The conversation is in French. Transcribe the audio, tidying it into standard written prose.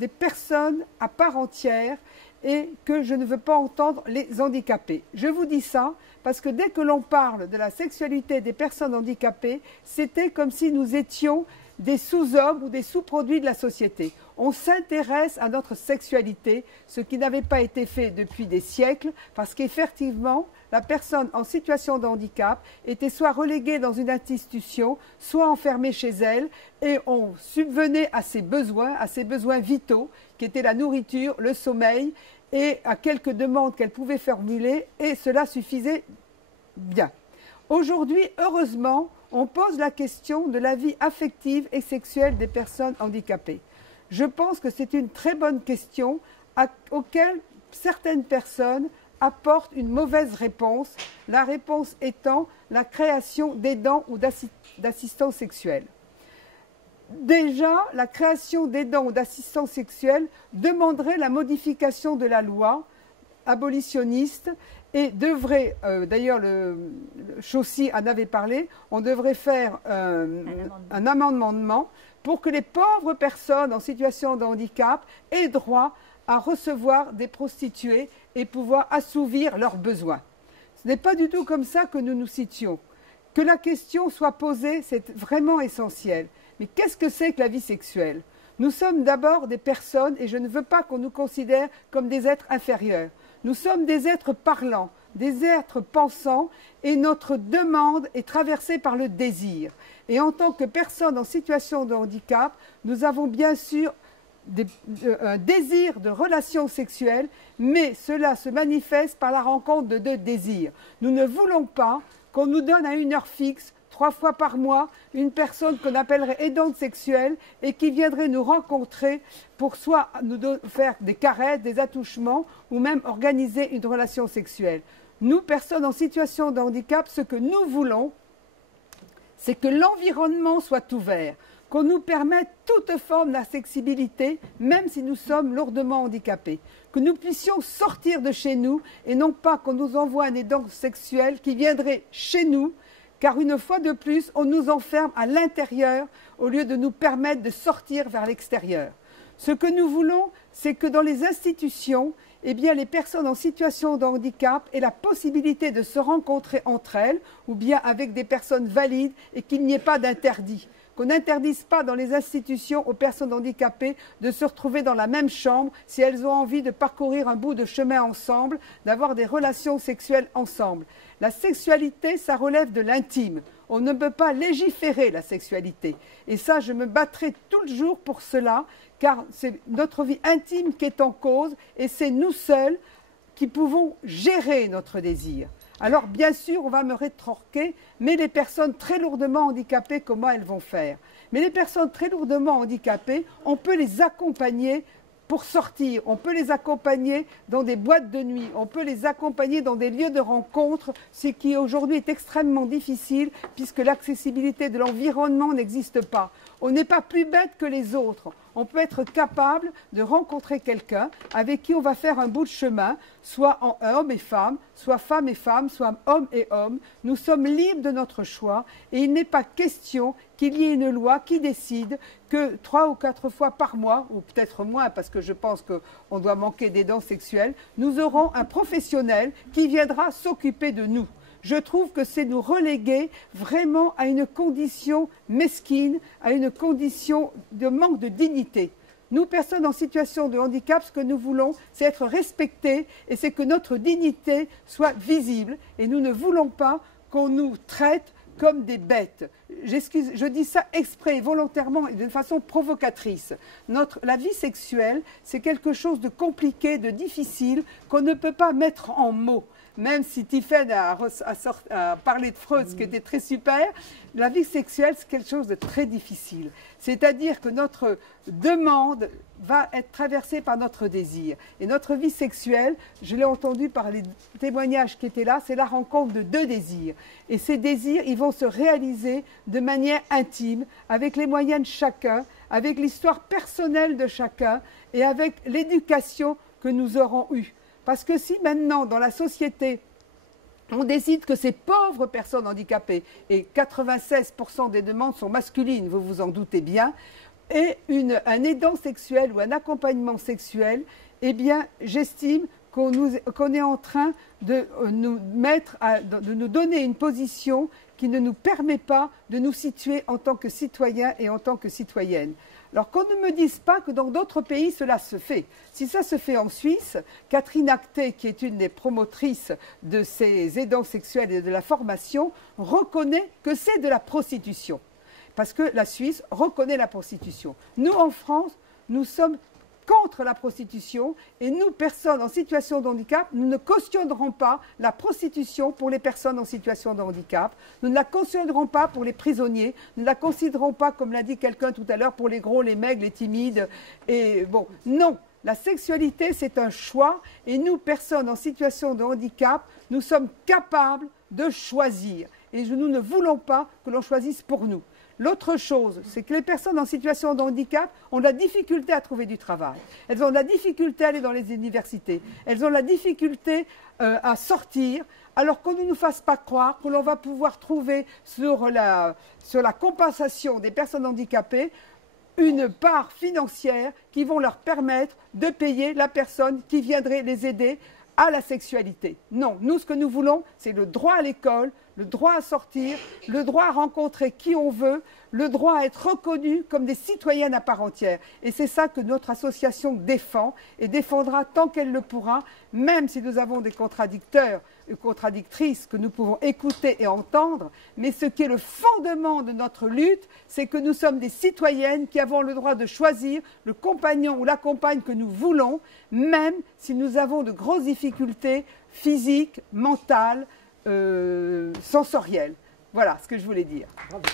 des personnes à part entière et que je ne veux pas entendre les handicapés. Je vous dis ça parce que dès que l'on parle de la sexualité des personnes handicapées, c'était comme si nous étions des sous-hommes ou des sous-produits de la société. On s'intéresse à notre sexualité, ce qui n'avait pas été fait depuis des siècles, parce qu'effectivement, la personne en situation de handicap était soit reléguée dans une institution, soit enfermée chez elle, et on subvenait à ses besoins vitaux, qui étaient la nourriture, le sommeil, et à quelques demandes qu'elle pouvait formuler, et cela suffisait bien. Aujourd'hui, heureusement, on pose la question de la vie affective et sexuelle des personnes handicapées. Je pense que c'est une très bonne question auquel certaines personnes apportent une mauvaise réponse, la réponse étant la création d'aidants ou d'assistants sexuels. Déjà, la création d'aidants ou d'assistants sexuels demanderait la modification de la loi abolitionniste et devrait, d'ailleurs le Chaussy en avait parlé, on devrait faire un amendement pour que les pauvres personnes en situation de handicap aient droit à recevoir des prostituées et pouvoir assouvir leurs besoins. Ce n'est pas du tout comme ça que nous nous situons. Que la question soit posée, c'est vraiment essentiel. Mais qu'est-ce que c'est que la vie sexuelle? Nous sommes d'abord des personnes et je ne veux pas qu'on nous considère comme des êtres inférieurs. Nous sommes des êtres parlants, des êtres pensants et notre demande est traversée par le désir. Et en tant que personne en situation de handicap, nous avons bien sûr un désir de relations sexuelles, mais cela se manifeste par la rencontre de deux désirs. Nous ne voulons pas qu'on nous donne à une heure fixe, 3 fois par mois, une personne qu'on appellerait aidante sexuelle et qui viendrait nous rencontrer pour soit nous faire des caresses, des attouchements ou même organiser une relation sexuelle. Nous, personnes en situation de handicap, ce que nous voulons, c'est que l'environnement soit ouvert, qu'on nous permette toute forme d'accessibilité, même si nous sommes lourdement handicapés, que nous puissions sortir de chez nous et non pas qu'on nous envoie un aidant sexuel qui viendrait chez nous, car une fois de plus, on nous enferme à l'intérieur au lieu de nous permettre de sortir vers l'extérieur. Ce que nous voulons, c'est que dans les institutions, eh bien, les personnes en situation de handicap aient la possibilité de se rencontrer entre elles ou bien avec des personnes valides et qu'il n'y ait pas d'interdit. Qu'on n'interdise pas dans les institutions aux personnes handicapées de se retrouver dans la même chambre si elles ont envie de parcourir un bout de chemin ensemble, d'avoir des relations sexuelles ensemble. La sexualité, ça relève de l'intime. On ne peut pas légiférer la sexualité. Et ça, je me battrai tout le jour pour cela, car c'est notre vie intime qui est en cause et c'est nous seuls qui pouvons gérer notre désir. Alors, bien sûr, on va me rétorquer, mais les personnes très lourdement handicapées, comment elles vont faire? Mais les personnes très lourdement handicapées, on peut les accompagner pour sortir, on peut les accompagner dans des boîtes de nuit, on peut les accompagner dans des lieux de rencontre, ce qui aujourd'hui est extrêmement difficile puisque l'accessibilité de l'environnement n'existe pas. On n'est pas plus bête que les autres. On peut être capable de rencontrer quelqu'un avec qui on va faire un bout de chemin, soit en homme et femme, soit homme et homme. Nous sommes libres de notre choix et il n'est pas question qu'il y ait une loi qui décide que 3 ou 4 fois par mois, ou peut-être moins parce que je pense qu'on doit manquer d'aidants sexuels, nous aurons un professionnel qui viendra s'occuper de nous. Je trouve que c'est nous reléguer vraiment à une condition mesquine, à une condition de manque de dignité. Nous, personnes en situation de handicap, ce que nous voulons, c'est être respectés et c'est que notre dignité soit visible. Et nous ne voulons pas qu'on nous traite comme des bêtes. Je dis ça exprès, volontairement et de façon provocatrice. La vie sexuelle, c'est quelque chose de compliqué, de difficile, qu'on ne peut pas mettre en mots. Même si Tiphaine a parlé de Freud, ce qui était très super, la vie sexuelle, c'est quelque chose de très difficile. C'est-à-dire que notre demande va être traversée par notre désir. Et notre vie sexuelle, je l'ai entendu par les témoignages qui étaient là, c'est la rencontre de deux désirs. Et ces désirs, ils vont se réaliser de manière intime, avec les moyens de chacun, avec l'histoire personnelle de chacun et avec l'éducation que nous aurons eue. Parce que si maintenant, dans la société, on décide que ces pauvres personnes handicapées, et 96% des demandes sont masculines, vous vous en doutez bien, et un aidant sexuel ou un accompagnement sexuel, eh bien, j'estime qu'on est en train de nous donner une position qui ne nous permet pas de nous situer en tant que citoyens et en tant que citoyennes. Alors qu'on ne me dise pas que dans d'autres pays cela se fait. Si ça se fait en Suisse, Catherine Acté, qui est une des promotrices de ces aidants sexuels et de la formation, reconnaît que c'est de la prostitution. Parce que la Suisse reconnaît la prostitution. Nous, en France, nous sommes contre la prostitution et nous, personnes en situation de handicap, nous ne cautionnerons pas la prostitution pour les personnes en situation de handicap. Nous ne la cautionnerons pas pour les prisonniers. Nous ne la considérons pas, comme l'a dit quelqu'un tout à l'heure, pour les gros, les maigres, les timides. Et bon, non. La sexualité, c'est un choix et nous, personnes en situation de handicap, nous sommes capables de choisir. Et nous ne voulons pas que l'on choisisse pour nous. L'autre chose, c'est que les personnes en situation de handicap ont de la difficulté à trouver du travail. Elles ont de la difficulté à aller dans les universités. Elles ont de la difficulté à sortir, alors qu'on ne nous fasse pas croire que l'on va pouvoir trouver sur la compensation des personnes handicapées une part financière qui vont leur permettre de payer la personne qui viendrait les aider à la sexualité. Non, nous, ce que nous voulons, c'est le droit à l'école, le droit à sortir, le droit à rencontrer qui on veut, le droit à être reconnu comme des citoyennes à part entière. Et c'est ça que notre association défend et défendra tant qu'elle le pourra, même si nous avons des contradicteurs et contradictrices que nous pouvons écouter et entendre. Mais ce qui est le fondement de notre lutte, c'est que nous sommes des citoyennes qui avons le droit de choisir le compagnon ou la compagne que nous voulons, même si nous avons de grosses difficultés physiques, mentales, sensorielles. Voilà ce que je voulais dire. Bravo.